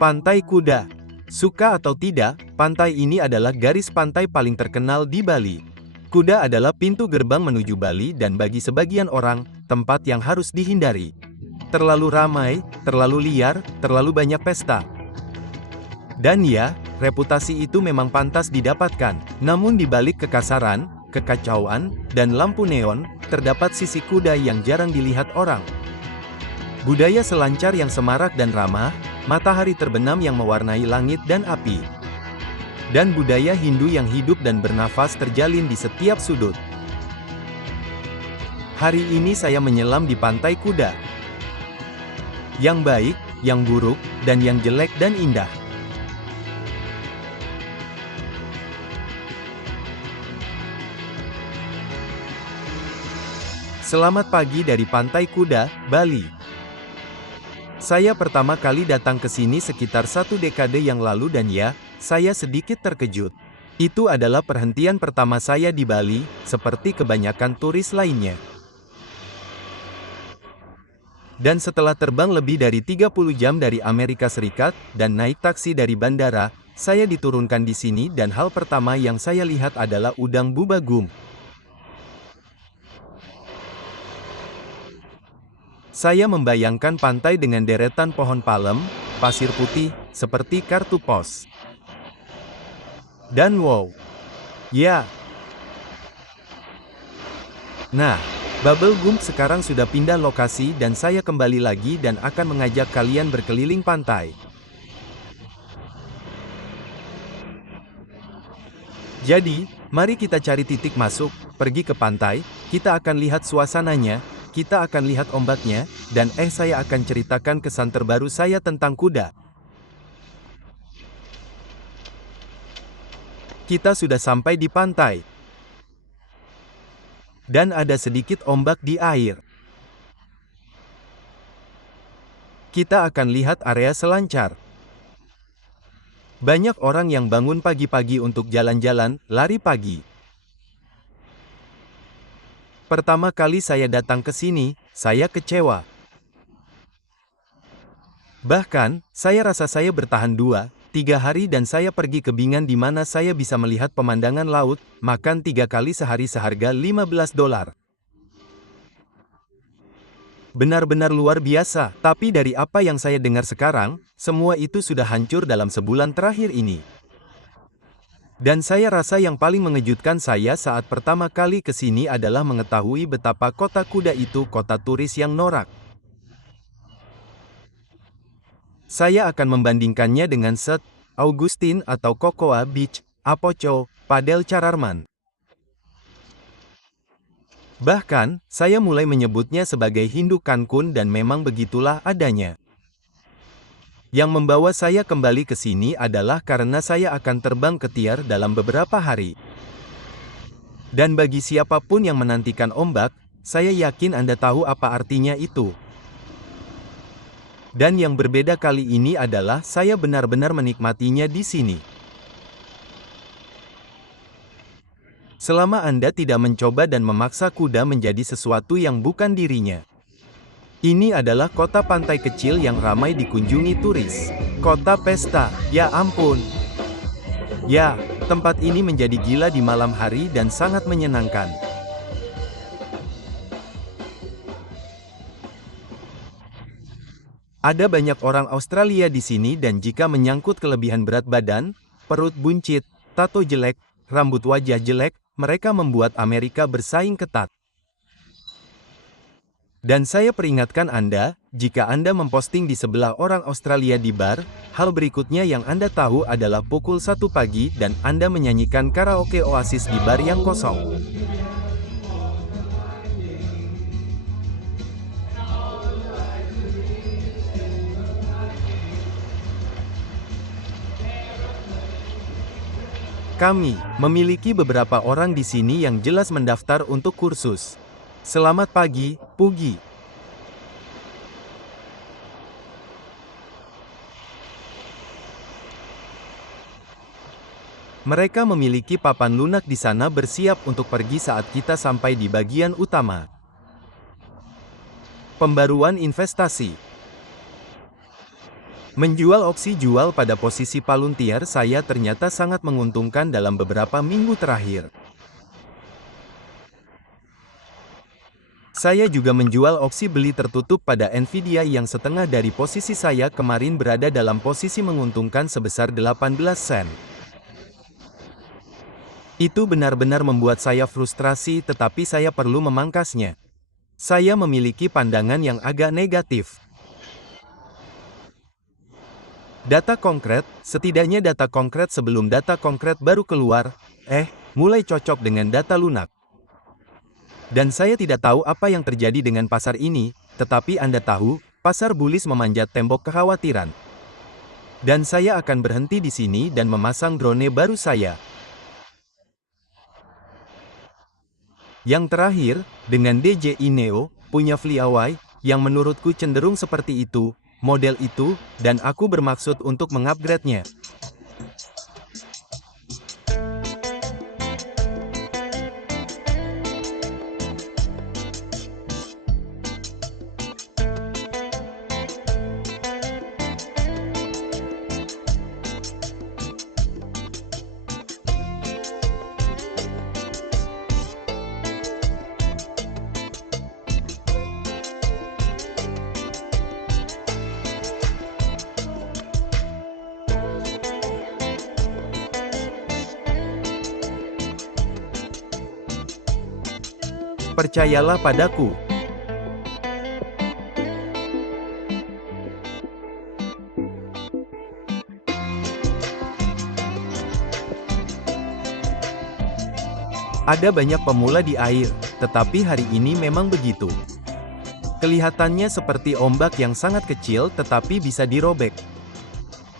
Pantai Kuda. Suka atau tidak, pantai ini adalah garis pantai paling terkenal di Bali. Kuda adalah pintu gerbang menuju Bali dan bagi sebagian orang, tempat yang harus dihindari. Terlalu ramai, terlalu liar, terlalu banyak pesta. Dan ya, reputasi itu memang pantas didapatkan. Namun di balik kekasaran, kekacauan, dan lampu neon, terdapat sisi kuda yang jarang dilihat orang. Budaya selancar yang semarak dan ramah, matahari terbenam yang mewarnai langit dan api. Dan budaya Hindu yang hidup dan bernafas terjalin di setiap sudut. Hari ini saya menyelam di Pantai Kuda. Yang baik, yang buruk, dan yang jelek dan indah. Selamat pagi dari Pantai Kuda, Bali. Saya pertama kali datang ke sini sekitar 1 dekade yang lalu dan ya, saya sedikit terkejut. Itu adalah perhentian pertama saya di Bali, seperti kebanyakan turis lainnya. Dan setelah terbang lebih dari 30 jam dari Amerika Serikat, dan naik taksi dari bandara, saya diturunkan di sini dan hal pertama yang saya lihat adalah udang bubagum. Saya membayangkan pantai dengan deretan pohon palem, pasir putih, seperti kartu pos. Dan wow. Ya. Nah, Bubble Gum sekarang sudah pindah lokasi dan saya kembali lagi dan akan mengajak kalian berkeliling pantai. Jadi, mari kita cari titik masuk, pergi ke pantai, kita akan lihat suasananya, kita akan lihat ombaknya, dan saya akan ceritakan kesan terbaru saya tentang kuda. Kita sudah sampai di pantai. Dan ada sedikit ombak di air. Kita akan lihat area selancar. Banyak orang yang bangun pagi-pagi untuk jalan-jalan, lari pagi. Pertama kali saya datang ke sini, saya kecewa. Bahkan, saya rasa saya bertahan 2-3 hari dan saya pergi ke Bingan di mana saya bisa melihat pemandangan laut, makan 3 kali sehari seharga $15. Benar-benar luar biasa, tapi dari apa yang saya dengar sekarang, semua itu sudah hancur dalam sebulan terakhir ini. Dan saya rasa yang paling mengejutkan saya saat pertama kali ke sini adalah mengetahui betapa kota kuda itu kota turis yang norak. Saya akan membandingkannya dengan St. Augustine atau Cocoa Beach, Apocho, Padel Cararman. Bahkan, saya mulai menyebutnya sebagai Hindu Cancun dan memang begitulah adanya. Yang membawa saya kembali ke sini adalah karena saya akan terbang ke Tiar dalam beberapa hari. Dan bagi siapapun yang menantikan ombak, saya yakin Anda tahu apa artinya itu. Dan yang berbeda kali ini adalah saya benar-benar menikmatinya di sini. Selama Anda tidak mencoba dan memaksa kuda menjadi sesuatu yang bukan dirinya. Ini adalah kota pantai kecil yang ramai dikunjungi turis. Kota pesta, ya ampun. Ya, tempat ini menjadi gila di malam hari dan sangat menyenangkan. Ada banyak orang Australia di sini dan jika menyangkut kelebihan berat badan, perut buncit, tato jelek, rambut wajah jelek, mereka membuat Amerika bersaing ketat. Dan saya peringatkan Anda, jika Anda memposting di sebelah orang Australia di bar, hal berikutnya yang Anda tahu adalah pukul 1 pagi dan Anda menyanyikan karaoke Oasis di bar yang kosong. Kami memiliki beberapa orang di sini yang jelas mendaftar untuk kursus. Selamat pagi, Pugi. Mereka memiliki papan lunak di sana bersiap untuk pergi saat kita sampai di bagian utama. Pembaruan investasi. Menjual opsi jual pada posisi Palantir saya ternyata sangat menguntungkan dalam beberapa minggu terakhir. Saya juga menjual opsi beli tertutup pada Nvidia yang setengah dari posisi saya kemarin berada dalam posisi menguntungkan sebesar 18 sen. Itu benar-benar membuat saya frustrasi, tetapi saya perlu memangkasnya. Saya memiliki pandangan yang agak negatif. Data konkret, setidaknya data konkret sebelum data konkret baru keluar, mulai cocok dengan data lunak. Dan saya tidak tahu apa yang terjadi dengan pasar ini, tetapi Anda tahu, pasar bullish memanjat tembok kekhawatiran. Dan saya akan berhenti di sini dan memasang drone baru saya. Yang terakhir, dengan DJI Neo, punya Flyaway, yang menurutku cenderung seperti itu, model itu, dan aku bermaksud untuk mengupgrade-nya. Percayalah padaku. Ada banyak pemula di air, tetapi hari ini memang begitu. Kelihatannya seperti ombak yang sangat kecil tetapi bisa dirobek.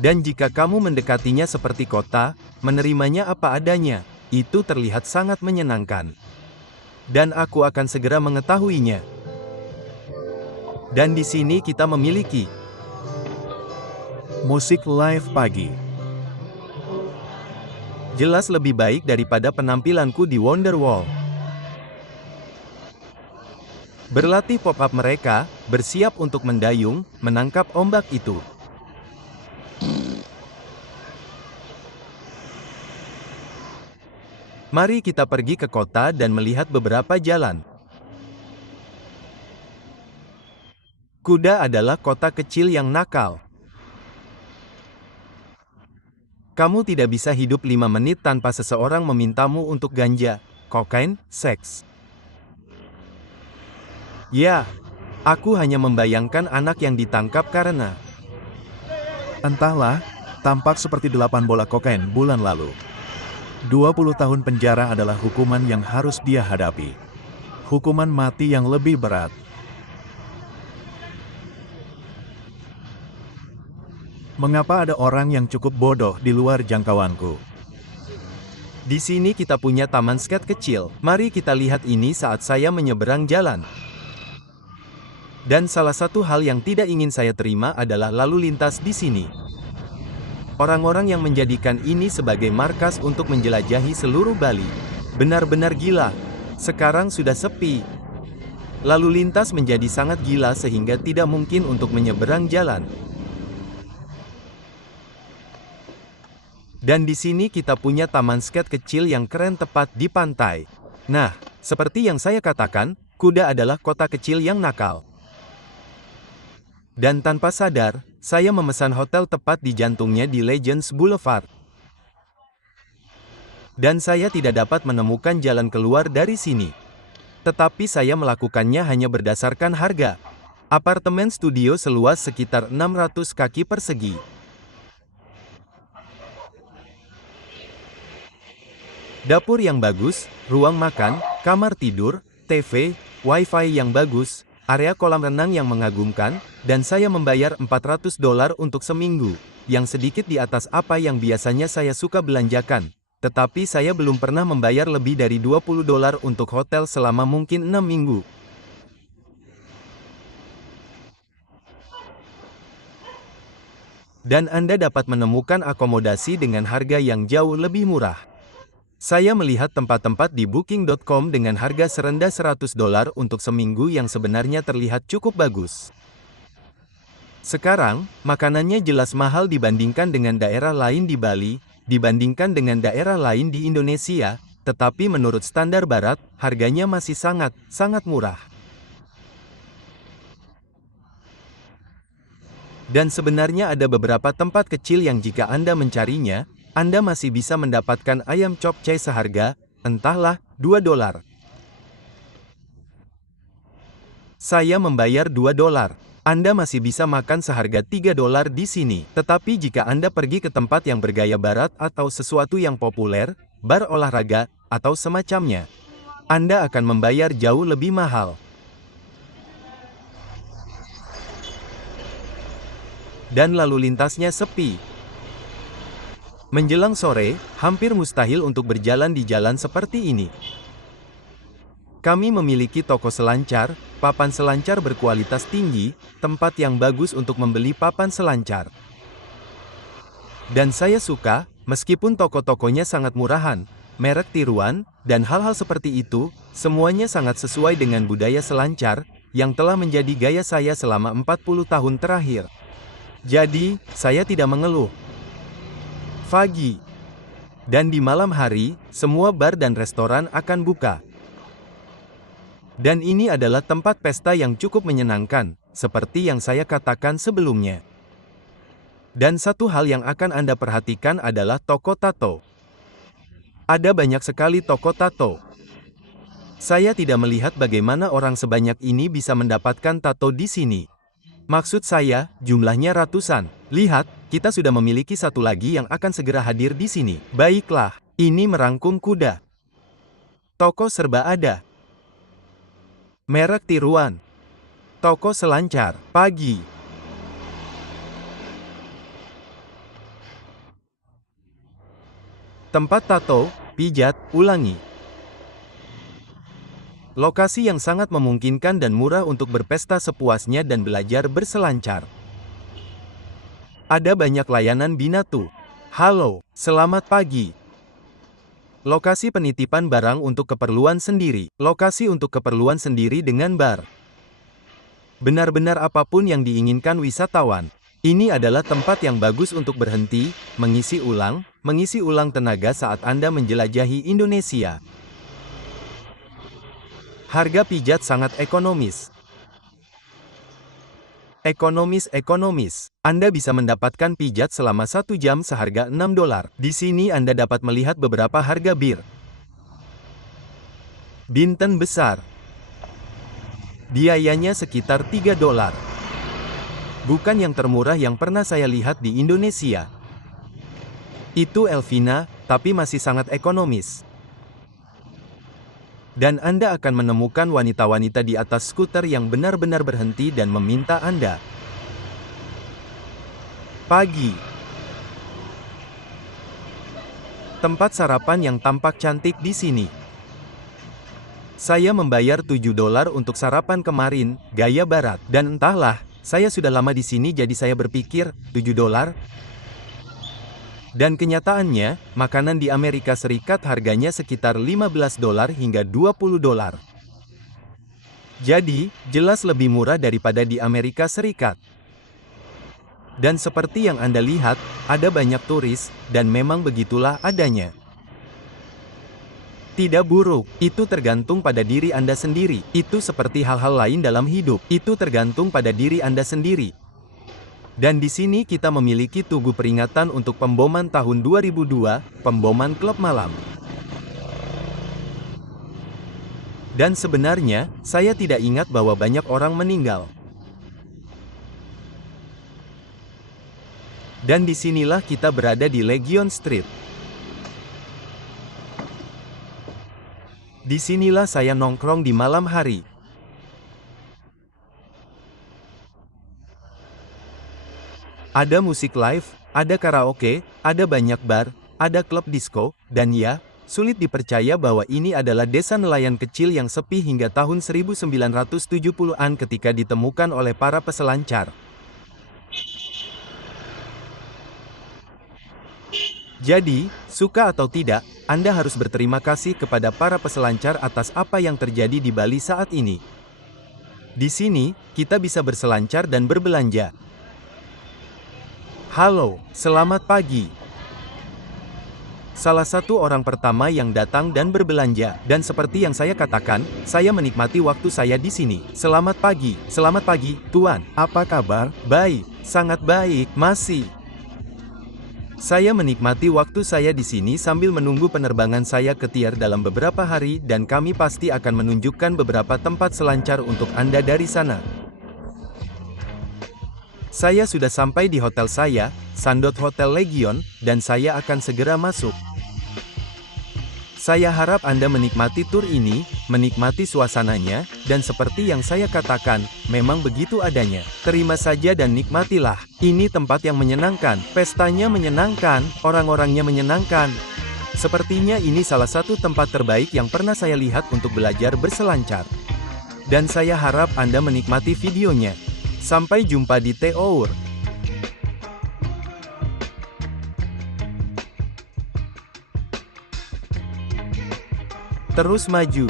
Dan jika kamu mendekatinya seperti kota, menerimanya apa adanya, itu terlihat sangat menyenangkan. Dan aku akan segera mengetahuinya. Dan di sini kita memiliki musik live pagi. Jelas lebih baik daripada penampilanku di Wonderwall. Berlatih pop-up mereka, bersiap untuk mendayung, menangkap ombak itu. Mari kita pergi ke kota dan melihat beberapa jalan. Kuda adalah kota kecil yang nakal. Kamu tidak bisa hidup 5 menit tanpa seseorang memintamu untuk ganja, kokain, seks. Ya, aku hanya membayangkan anak yang ditangkap karena... Entahlah, tampak seperti 8 bola kokain bulan lalu. 20 tahun penjara adalah hukuman yang harus dia hadapi. Hukuman mati yang lebih berat. Mengapa ada orang yang cukup bodoh di luar jangkauanku? Di sini kita punya taman skate kecil. Mari kita lihat ini saat saya menyeberang jalan. Dan salah satu hal yang tidak ingin saya terima adalah lalu lintas di sini. Orang-orang yang menjadikan ini sebagai markas untuk menjelajahi seluruh Bali. Benar-benar gila. Sekarang sudah sepi. Lalu lintas menjadi sangat gila sehingga tidak mungkin untuk menyeberang jalan. Dan di sini kita punya taman skate kecil yang keren tepat di pantai. Nah, seperti yang saya katakan, kuda adalah kota kecil yang nakal. Dan tanpa sadar, saya memesan hotel tepat di jantungnya di Legends Boulevard. Dan saya tidak dapat menemukan jalan keluar dari sini. Tetapi saya melakukannya hanya berdasarkan harga. Apartemen studio seluas sekitar 600 kaki persegi. Dapur yang bagus, ruang makan, kamar tidur, TV, wifi yang bagus, area kolam renang yang mengagumkan, dan saya membayar $400 untuk seminggu, yang sedikit di atas apa yang biasanya saya suka belanjakan. Tetapi saya belum pernah membayar lebih dari $20 untuk hotel selama mungkin 6 minggu. Dan Anda dapat menemukan akomodasi dengan harga yang jauh lebih murah. Saya melihat tempat-tempat di Booking.com dengan harga serendah $100 untuk seminggu yang sebenarnya terlihat cukup bagus. Sekarang, makanannya jelas mahal dibandingkan dengan daerah lain di Bali, dibandingkan dengan daerah lain di Indonesia, tetapi menurut standar barat, harganya masih sangat murah. Dan sebenarnya ada beberapa tempat kecil yang jika Anda mencarinya, Anda masih bisa mendapatkan ayam chopcay seharga, entahlah, $2. Saya membayar $2. Anda masih bisa makan seharga $3 di sini. Tetapi jika Anda pergi ke tempat yang bergaya barat atau sesuatu yang populer, bar olahraga, atau semacamnya, Anda akan membayar jauh lebih mahal. Dan lalu lintasnya sepi. Menjelang sore, hampir mustahil untuk berjalan di jalan seperti ini. Kami memiliki toko selancar, papan selancar berkualitas tinggi, tempat yang bagus untuk membeli papan selancar. Dan saya suka, meskipun toko-tokonya sangat murahan, merek tiruan, dan hal-hal seperti itu, semuanya sangat sesuai dengan budaya selancar, yang telah menjadi gaya saya selama 40 tahun terakhir. Jadi, saya tidak mengeluh. Pagi. Dan di malam hari, semua bar dan restoran akan buka. Dan ini adalah tempat pesta yang cukup menyenangkan, seperti yang saya katakan sebelumnya. Dan satu hal yang akan Anda perhatikan adalah toko tato. Ada banyak sekali toko tato. Saya tidak melihat bagaimana orang sebanyak ini bisa mendapatkan tato di sini. Maksud saya, jumlahnya ratusan. Lihat, kita sudah memiliki satu lagi yang akan segera hadir di sini. Baiklah, ini merangkum kuda. Toko serba ada. Merek tiruan. Toko selancar. Pagi. Tempat tato, pijat, ulangi. Lokasi yang sangat memungkinkan dan murah untuk berpesta sepuasnya dan belajar berselancar. Ada banyak layanan binatu. Halo, selamat pagi. Lokasi penitipan barang untuk keperluan sendiri. Lokasi untuk keperluan sendiri dengan bar. Benar-benar apapun yang diinginkan wisatawan. Ini adalah tempat yang bagus untuk berhenti, mengisi ulang tenaga saat Anda menjelajahi Indonesia. Harga pijat sangat ekonomis. Ekonomis. Anda bisa mendapatkan pijat selama 1 jam seharga $6. Di sini Anda dapat melihat beberapa harga bir. Binten besar. Biayanya sekitar $3. Bukan yang termurah yang pernah saya lihat di Indonesia. Itu Elvina, tapi masih sangat ekonomis. Dan Anda akan menemukan wanita-wanita di atas skuter yang benar-benar berhenti dan meminta Anda. Pagi. Tempat sarapan yang tampak cantik di sini. Saya membayar $7 untuk sarapan kemarin, gaya barat. Dan entahlah, saya sudah lama di sini jadi saya berpikir, $7? Dan kenyataannya, makanan di Amerika Serikat harganya sekitar $15 hingga $20. Jadi, jelas lebih murah daripada di Amerika Serikat. Dan seperti yang Anda lihat, ada banyak turis, dan memang begitulah adanya. Tidak buruk, itu tergantung pada diri Anda sendiri. Itu seperti hal-hal lain dalam hidup, itu tergantung pada diri Anda sendiri. Dan di sini kita memiliki tugu peringatan untuk pemboman tahun 2002, pemboman klub malam. Dan sebenarnya, saya tidak ingat bahwa banyak orang meninggal. Dan disinilah kita berada di Legion Street. Disinilah saya nongkrong di malam hari. Ada musik live, ada karaoke, ada banyak bar, ada klub disco, dan ya, sulit dipercaya bahwa ini adalah desa nelayan kecil yang sepi hingga tahun 1970-an ketika ditemukan oleh para peselancar. Jadi, suka atau tidak, Anda harus berterima kasih kepada para peselancar atas apa yang terjadi di Bali saat ini. Di sini, kita bisa berselancar dan berbelanja. Halo, selamat pagi. Salah satu orang pertama yang datang dan berbelanja, dan seperti yang saya katakan, saya menikmati waktu saya di sini. Selamat pagi, Tuan. Apa kabar? Baik, sangat baik, masih. Saya menikmati waktu saya di sini sambil menunggu penerbangan saya ke Tyre dalam beberapa hari dan kami pasti akan menunjukkan beberapa tempat selancar untuk Anda dari sana. Saya sudah sampai di hotel saya, Sandot Hotel Legion, dan saya akan segera masuk. Saya harap Anda menikmati tur ini, menikmati suasananya, dan seperti yang saya katakan, memang begitu adanya. Terima saja dan nikmatilah. Ini tempat yang menyenangkan, pestanya menyenangkan, orang-orangnya menyenangkan. Sepertinya ini salah satu tempat terbaik yang pernah saya lihat untuk belajar berselancar. Dan saya harap Anda menikmati videonya. Sampai jumpa di Theour. Terus maju.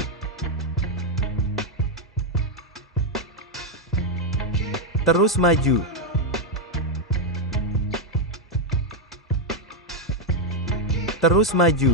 Terus maju. Terus maju.